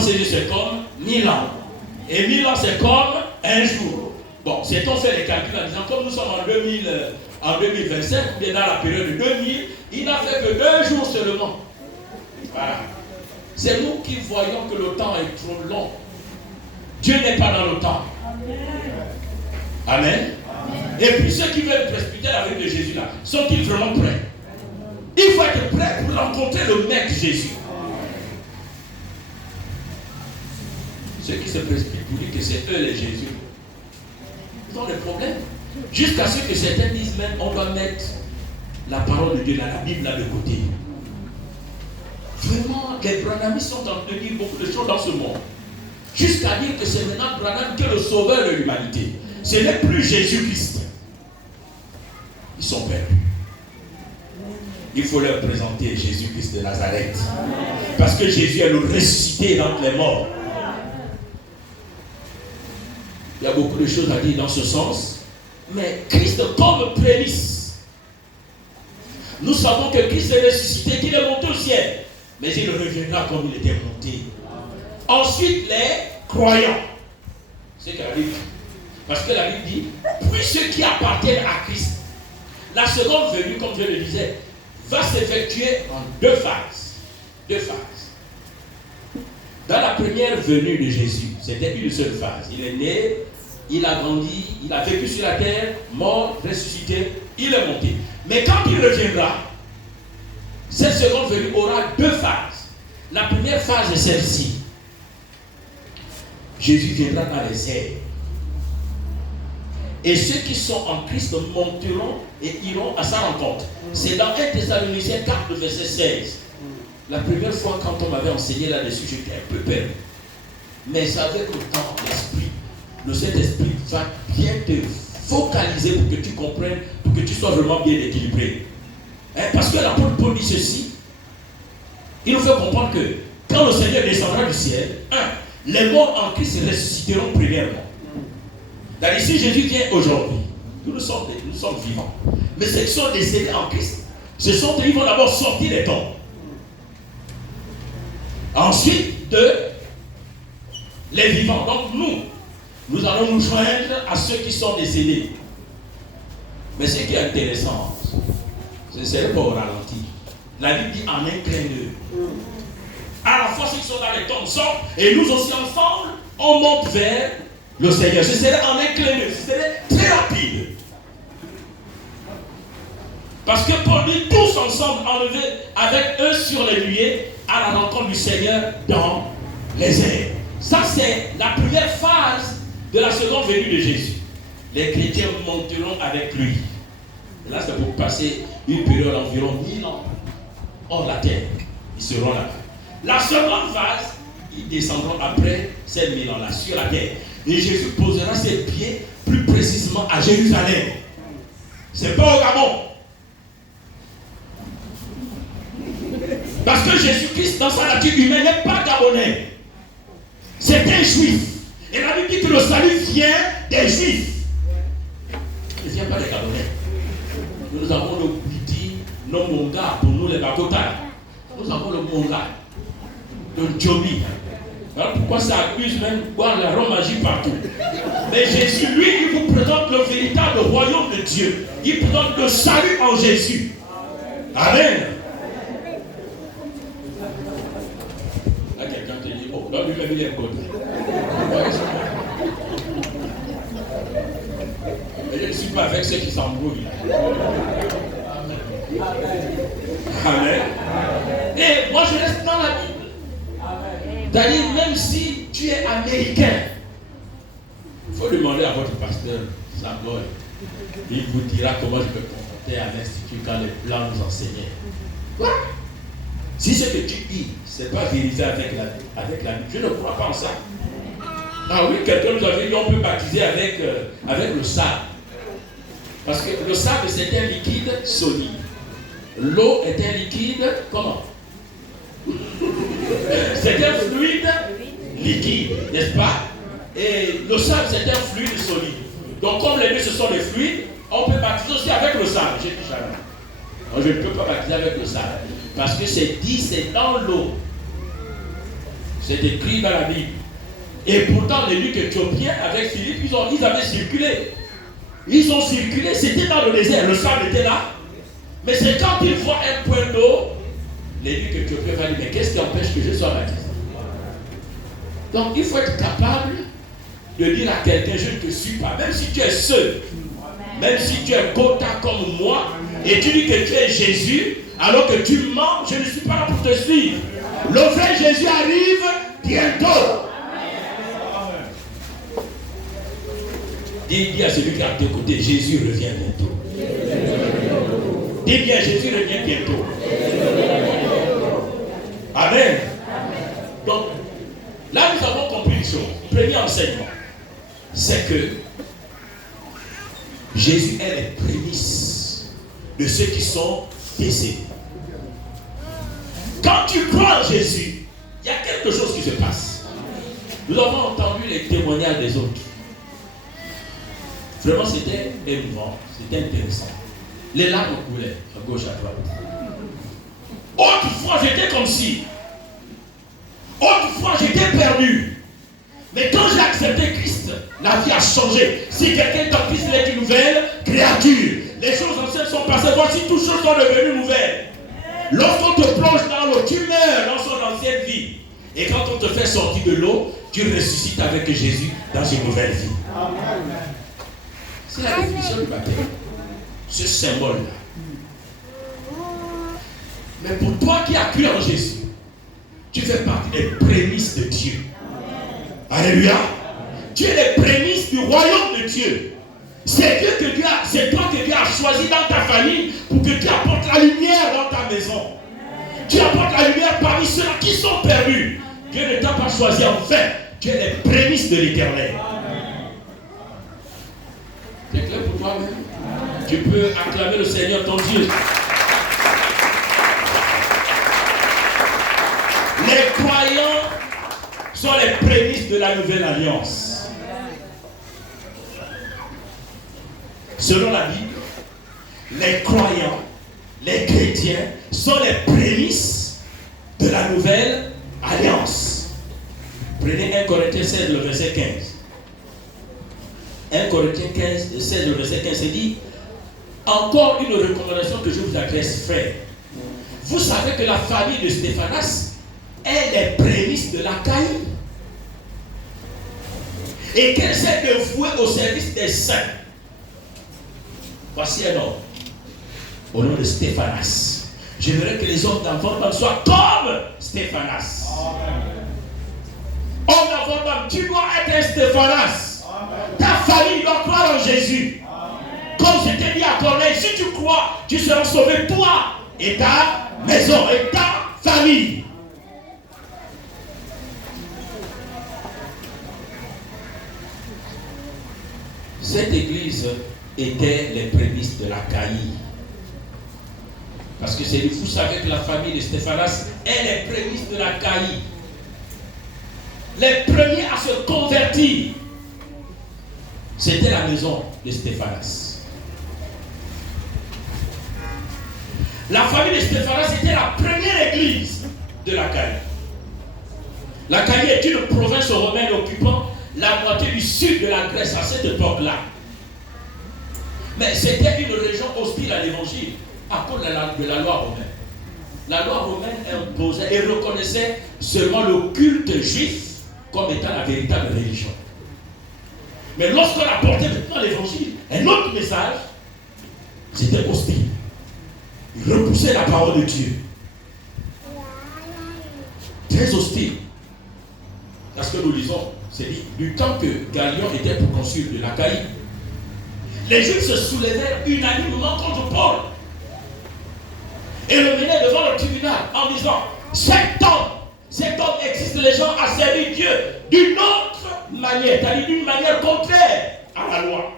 c'est comme 1000 ans. Et 1000 ans, c'est comme un jour. Bon, c'est-on fait les calculs en disant, comme nous sommes en 2025, ou bien dans la période de 2000, il n'a fait que 2 jours seulement. Voilà. C'est nous qui voyons que le temps est trop long. Dieu n'est pas dans le temps. Amen. Et puis ceux qui veulent précipiter la venue de Jésus là, sont-ils vraiment prêts? Il faut être prêt pour rencontrer le Maître Jésus. Ceux qui se précipitent pour dire que c'est eux les Jésus, ils ont des problèmes. Jusqu'à ce que certains disent même on doit mettre la parole de Dieu là, la Bible là de côté. Vraiment, les Branhamistes sont en train de dire beaucoup de choses dans ce monde. Jusqu'à dire que c'est maintenant Branham qui est le sauveur de l'humanité. Ce n'est plus Jésus-Christ. Ils sont perdus. Il faut leur présenter Jésus-Christ de Nazareth. Parce que Jésus est le ressuscité d'entre les morts. Il y a beaucoup de choses à dire dans ce sens. Mais Christ comme prémisse. Nous savons que Christ est ressuscité, qu'il est monté au ciel. Mais il reviendra comme il était monté. Ensuite, les croyants. C'est ce que la Bible dit. Parce que la Bible dit, puis ceux qui appartiennent à Christ, la seconde venue, comme je le disais, va s'effectuer en 2 phases. 2 phases. Dans la première venue de Jésus, c'était une seule phase. Il est né, il a grandi, il a vécu sur la terre, mort, ressuscité, il est monté. Mais quand il reviendra, cette seconde venue aura 2 phases. La première phase est celle-ci. Jésus viendra dans les airs. Et ceux qui sont en Christ monteront et iront à sa rencontre. C'est dans 1 Thessaloniciens 4, verset 16. La première fois quand on m'avait enseigné là-dessus, j'étais un peu perdu. Mais avec le temps, l'esprit, le Saint-Esprit va bien te focaliser pour que tu comprennes, pour que tu sois vraiment bien équilibré. Parce que l'apôtre Paul dit ceci. Il nous fait comprendre que quand le Seigneur descendra du ciel, les morts en Christ ressusciteront premièrement. C'est-à-dire, si Jésus vient aujourd'hui, nous sommes vivants. Mais ceux qui sont décédés en Christ, ils vont d'abord sortir des tombes. Ensuite, les vivants. Donc nous allons nous joindre à ceux qui sont décédés. Mais ce qui est intéressant, c'est pas au ralenti. La Bible dit en un clin d'œil. À la fois ceux qui sont dans les tombes sortent, et nous aussi ensemble, on monte vers le Seigneur. Ce serait en un clin d'œil, ce serait très rapide. Parce que Paul dit tous ensemble enlevés avec eux sur les nuées à la rencontre du Seigneur dans les airs. Ça c'est la première phase de la seconde venue de Jésus. Les chrétiens monteront avec lui. Et là c'est pour passer une période d'environ 1000 ans hors la terre. Ils seront là. La seconde phase, ils descendront après ces 1000 ans-là sur la terre. Et Jésus posera ses pieds plus précisément à Jérusalem. C'est pas au Gabon. Parce que Jésus-Christ, dans sa nature humaine, n'est pas gabonais. C'est un juif. Et la Bible dit que le salut vient des juifs. Il ne vient pas des Gabonais. Nous avons le Biti, nos Monga, pour nous les Bakota. Nous avons le Monga, le Djomi. Alors pourquoi ça accuse même boire la romagie partout? Mais Jésus, lui, il vous présente le véritable royaume de Dieu. Il présente le salut en Jésus. Amen. Là, quelqu'un te dit, oh, là, lui-même, il est bon. Mais je ne suis pas avec ceux qui s'embrouillent. Amen. Et moi, je reste dans la Bible. C'est-à-dire, même si tu es américain, il faut demander à votre pasteur, Samuel. Il vous dira comment je peux comporter à l'Institut quand les Blancs nous enseignaient. Quoi? Si ce que tu dis, ce n'est pas vérifié avec la Bible, je ne crois pas en ça. Ah oui, quelqu'un nous avait dit on peut baptiser avec le sable. Parce que le sable, c'est un liquide solide. L'eau est un liquide, comment? C'est un fluide liquide, n'est-ce pas? Et le sable, c'est un fluide solide. Donc, comme les deux, ce sont des fluides, on peut baptiser aussi avec le sable. J'ai dit jamais. Je ne peux pas baptiser avec le sable. Parce que c'est dit, c'est dans l'eau. C'est écrit dans la Bible. Et pourtant, les l'évêque éthiopien avec Philippe, ils avaient circulé. Ils ont circulé, c'était dans le désert, le sable était là. Mais c'est quand ils voient un point d'eau, l'évêque éthiopien va dire, mais qu'est-ce qui empêche que je sois baptisé? Donc il faut être capable de dire à quelqu'un, je ne te suis pas, même si tu es seul, même si tu es gotha comme moi, et tu dis que tu es Jésus, alors que tu mens, je ne suis pas là pour te suivre. Le vrai Jésus arrive bientôt. Dis à celui qui est à tes côtés, Jésus revient bientôt. Dis bien, Jésus revient bientôt. Amen. Donc, là nous avons compris une chose. Premier enseignement, c'est que Jésus est les prémices de ceux qui sont décédés. Quand tu crois en Jésus, il y a quelque chose qui se passe. Nous avons entendu les témoignages des autres. Vraiment, c'était émouvant, c'était intéressant. Les larmes coulaient à gauche, à droite. Autrefois, j'étais comme si. Autrefois, j'étais perdu. Mais quand j'ai accepté Christ, la vie a changé. Si quelqu'un est en Christ, il est une nouvelle créature. Les choses anciennes sont passées. Voici, toutes choses sont devenues nouvelles. Lorsqu'on te plonge dans l'eau, tu meurs dans son ancienne vie. Et quand on te fait sortir de l'eau, tu ressuscites avec Jésus dans une nouvelle vie. C'est la définition du baptême. Ce symbole-là. Mais pour toi qui as cru en Jésus, tu fais partie des prémices de Dieu. Alléluia. Tu es les prémices du royaume de Dieu. C'est toi que Dieu a choisi dans ta famille pour que tu apportes la lumière dans ta maison. Tu apportes la lumière parmi ceux qui sont perdus. Dieu ne t'a pas choisi en fait. Tu es les prémices de l'Éternel. C'est clair pour toi-même? Tu peux acclamer le Seigneur ton Dieu. Les croyants sont les prémices de la nouvelle alliance. Selon la Bible, les croyants, les chrétiens sont les prémices de la nouvelle alliance. Prenez 1 Corinthiens 16, le verset 15. 1 Corinthiens 16, le verset 15, c'est dit: encore une recommandation que je vous adresse, frère. Vous savez que la famille de Stéphanas est les prémices de l'Achaïe et qu'elle s'est dévouée au service des saints. Voici un homme au nom de Stéphanas. J'aimerais que les hommes d'avant soient comme Stéphanas. Homme d'avant, tu dois être un Stéphanas. Ta famille doit croire en Jésus. Comme je t'ai dit à Corneille, si tu crois, tu seras sauvé, toi et ta maison et ta famille. Cette église était les prémices de l'Achaïe. Parce que vous savez que la famille de Stéphanas est les prémices de l'Achaïe. Les premiers à se convertir, c'était la maison de Stéphanas. La famille de Stéphanas était la première église de l'Achaïe. L'Achaïe est une province romaine occupant la moitié du sud de la Grèce à cette époque-là. Mais c'était une région hostile à l'évangile à cause de la loi romaine. La loi romaine imposait et reconnaissait seulement le culte juif comme étant la véritable religion. Mais lorsqu'on apportait maintenant l'évangile, un autre message, c'était hostile. Il repoussait la parole de Dieu. Très hostile. Parce que nous lisons, c'est dit, du temps que Galion était proconsul de l'Achaïe, les Juifs se soulevèrent unanimement contre Paul et le menaient devant le tribunal en disant: cet homme existe, les gens ont servi Dieu d'une autre manière, c'est-à-dire d'une manière contraire à la loi.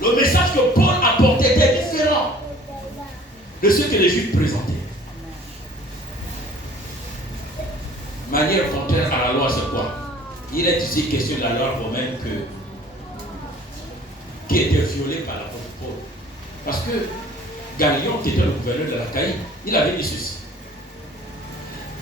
Le message que Paul apportait était différent de ce que les Juifs présentaient. Manière contraire à la loi, c'est quoi? Il est ici question de la loi romaine qui était violée par l'apôtre Paul. Parce que Galion, qui était le gouverneur de l'Achaïe, il avait dit ceci: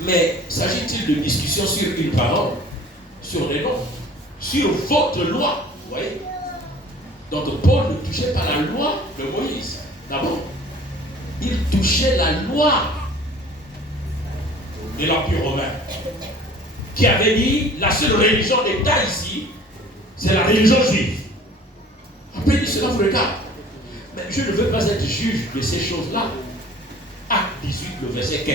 Mais s'agit-il de discussion sur une parole, sur les noms, sur votre loi? Vous voyez? Donc Paul ne touchait pas la loi de Moïse. D'abord, il touchait la loi de l'Empire romain, qui avait dit la seule religion d'État ici, c'est la religion juive. Après, il dit cela vous regarde. Mais je ne veux pas être juge de ces choses-là. Acte 18, le verset 15.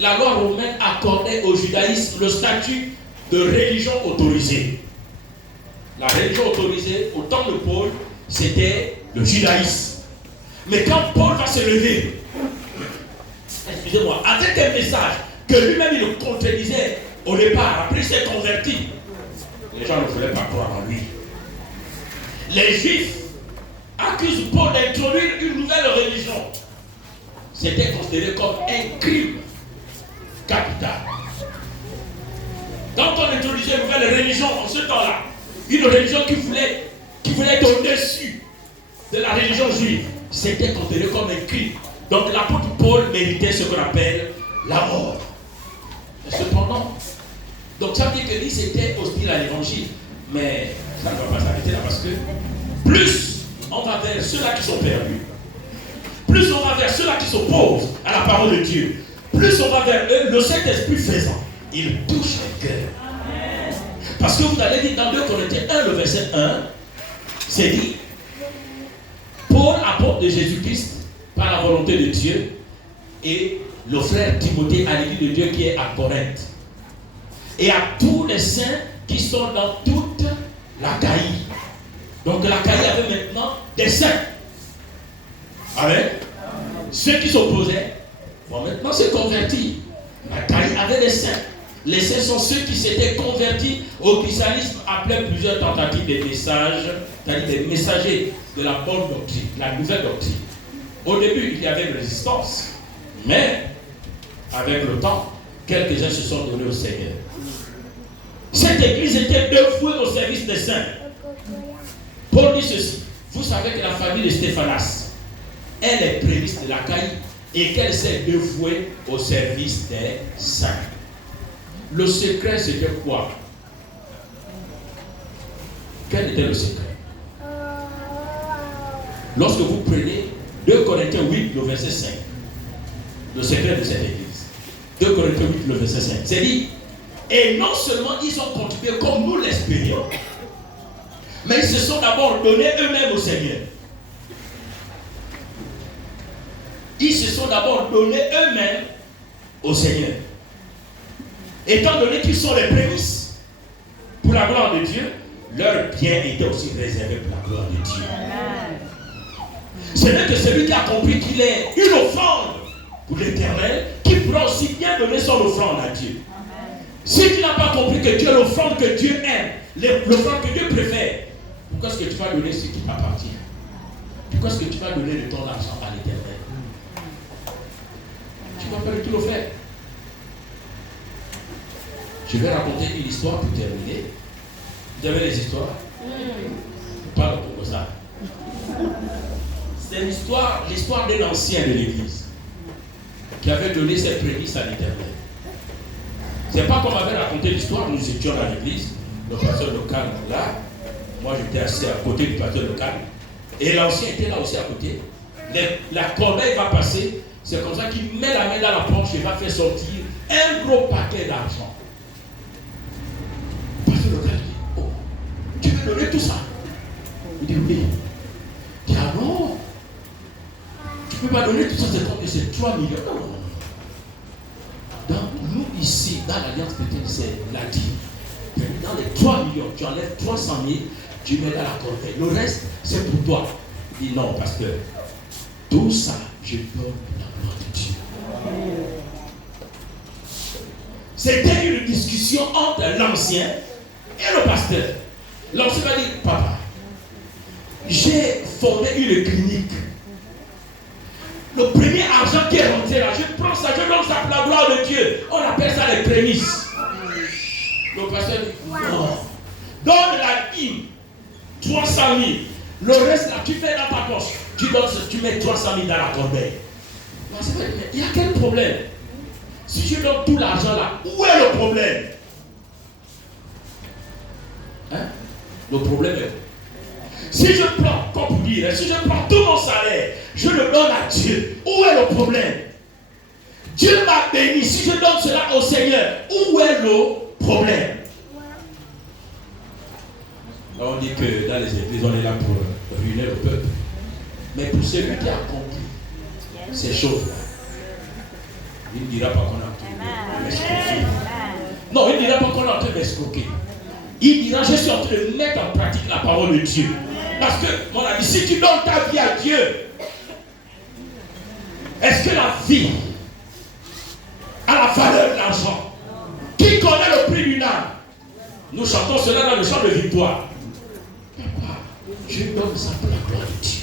La loi romaine accordait au judaïsme le statut de religion autorisée. La religion autorisée, au temps de Paul, c'était le judaïsme. Mais quand Paul va se lever, excusez-moi, avec un message que lui-même il contredisait au départ, après il s'est converti, les gens ne voulaient pas croire en lui. Les Juifs accusent Paul d'introduire une nouvelle religion. C'était considéré comme un crime capital. Quand on introduisait une nouvelle religion en ce temps-là, une religion qui voulait être au-dessus de la religion juive, c'était considéré comme un crime. Donc l'apôtre Paul méritait ce qu'on appelle la mort. Mais cependant, donc ça veut dire que lui c'était hostile à l'évangile. Mais ça ne va pas s'arrêter là parce que plus on va vers ceux-là qui sont perdus, plus on va vers ceux-là qui s'opposent à la parole de Dieu, plus on va vers eux, le Saint-Esprit faisant, il touche le cœur. Parce que vous allez dire dans 2 Corinthiens 1, le verset 1, c'est dit, Paul, apôtre de Jésus-Christ, par la volonté de Dieu, et le frère Timothée à l'église de Dieu qui est à Corinthe. Et à tous les saints qui sont dans toute l'Achaïe. Donc l'Achaïe avait maintenant des saints. Amen. Ceux qui s'opposaient vont maintenant se convertir. L'Achaïe avait des saints. Les saints sont ceux qui s'étaient convertis au christianisme après plusieurs tentatives de messages, c'est-à-dire des messagers de la bonne doctrine, la nouvelle doctrine. Au début, il y avait une résistance, mais avec le temps, quelques-uns se sont donnés au Seigneur. Cette église était dévouée au service des saints. Paul dit ceci, vous savez que la famille de Stéphanas, elle est prémisse de l'Achaïe et qu'elle s'est dévouée au service des saints. Le secret, c'était quoi? Quel était le secret? Lorsque vous prenez 2 Corinthiens 8, le verset 5, le secret de cette église. 2 Corinthiens 8, le verset 5. C'est dit, et non seulement ils ont contribué comme nous l'espérions, mais ils se sont d'abord donnés eux-mêmes au Seigneur. Ils se sont d'abord donnés eux-mêmes au Seigneur. Étant donné qu'ils sont les prémices pour la gloire de Dieu, leur bien était aussi réservé pour la gloire de Dieu. Ce n'est que celui qui a compris qu'il est une offrande pour l'Éternel, qui pourra aussi bien donner son offrande à Dieu. Si tu n'as pas compris que Dieu est l'offrande que Dieu aime, l'offrande que Dieu préfère, pourquoi est-ce que tu vas donner ce qui t'appartient? Pourquoi est-ce que tu vas donner de ton argent à l'Éternel? Tu ne vas pas du tout le faire. Je vais raconter une histoire pour terminer. Vous avez les histoires? Pas comme ça. C'est l'histoire d'un ancien de l'église qui avait donné ses prémices à l'Éternel. C'est pas comme avait raconté l'histoire, nous étions à l'église, le pasteur local là, moi j'étais assis à côté du pasteur local, et l'ancien était là aussi à côté. La corbeille va passer, c'est comme ça qu'il met la main dans la poche et va faire sortir un gros paquet d'argent. Le pasteur local dit, oh, tu veux donner tout ça? Il dit oui. Il dit, ah non, tu ne peux pas donner tout ça, c'est 3 millions. Non, non, non. Donc, nous ici, dans l'Alliance chrétienne, c'est la dîme. Dans les 3 millions, tu enlèves 300 000, tu mets dans la corbeille. Le reste, c'est pour toi. Il dit non, pasteur. Tout ça, je donne pour la gloire de Dieu. C'était une discussion entre l'ancien et le pasteur. L'ancien va dire, papa, j'ai fondé une clinique. Le premier argent qui est rentré là, je prends ça, je donne ça pour la gloire de Dieu. On appelle ça les prémices. Le pasteur dit, non. Donne la dîme, 300 000. Le reste là, tu fais dans ta poche. Tu mets 300 000 dans la corbeille. Mais il y a quel problème? Si je donne tout l'argent là, où est le problème? Hein? Le problème est si je prends, comme vous dire, si je prends tout mon salaire, je le donne à Dieu, où est le problème? Dieu m'a béni, si je donne cela au Seigneur, où est le problème? Là, on dit que dans les églises, on est là pour ruiner le peuple. Mais pour celui qui a compris ces choses-là, il ne dira pas qu'on a en train de m'escroquer. Non, il ne dira pas qu'on est en train de m'escroquer. Il dira, je suis en train de mettre en pratique la parole de Dieu. Parce que, mon ami, si tu donnes ta vie à Dieu, est-ce que la vie a la valeur de l'argent? Qui connaît le prix d'une âme? Nous chantons cela dans le chant de victoire. Papa, je donne ça pour la gloire de Dieu.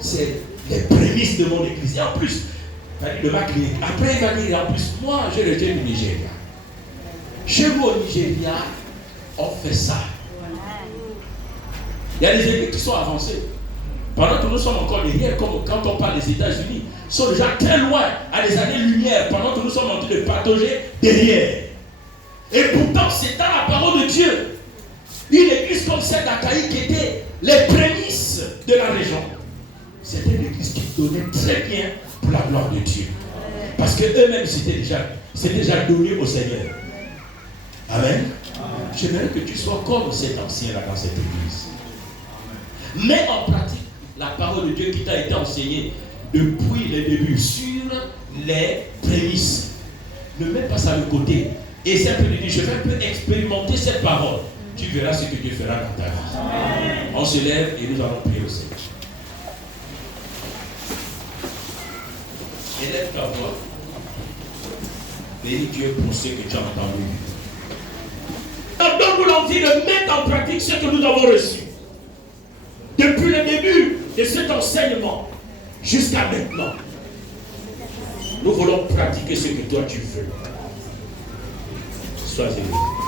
C'est les prémices de mon église. Et en plus, après il va dire, en plus, moi, je le tiens du Nigeria. Chez vous au Nigeria, on fait ça. Il y a des églises qui sont avancées. Pendant que nous sommes encore derrière, comme quand on parle des États-Unis, sont déjà très loin, à des années-lumière, pendant que nous sommes en train de patauger derrière. Et pourtant, c'est dans la parole de Dieu. Une église comme celle d'Akaï qui était les prémices de la région. C'était une église qui donnait très bien pour la gloire de Dieu. Parce qu'eux-mêmes, c'était déjà donné au Seigneur. Amen. J'aimerais que tu sois comme cet ancien-là dans cette église. Mets en pratique la parole de Dieu qui t'a été enseignée depuis le début sur les prémices. Ne mets pas ça de côté. Essaie un peu de dire, je vais un peu expérimenter cette parole. Tu verras ce que Dieu fera dans ta vie. On se lève et nous allons prier au Seigneur. Élève ta voix. Bénis Dieu pour ce que tu as entendu. Donne-nous l'envie de mettre en pratique ce que nous avons reçu. Depuis le début de cet enseignement jusqu'à maintenant, nous voulons pratiquer ce que toi tu veux. Sois élevé.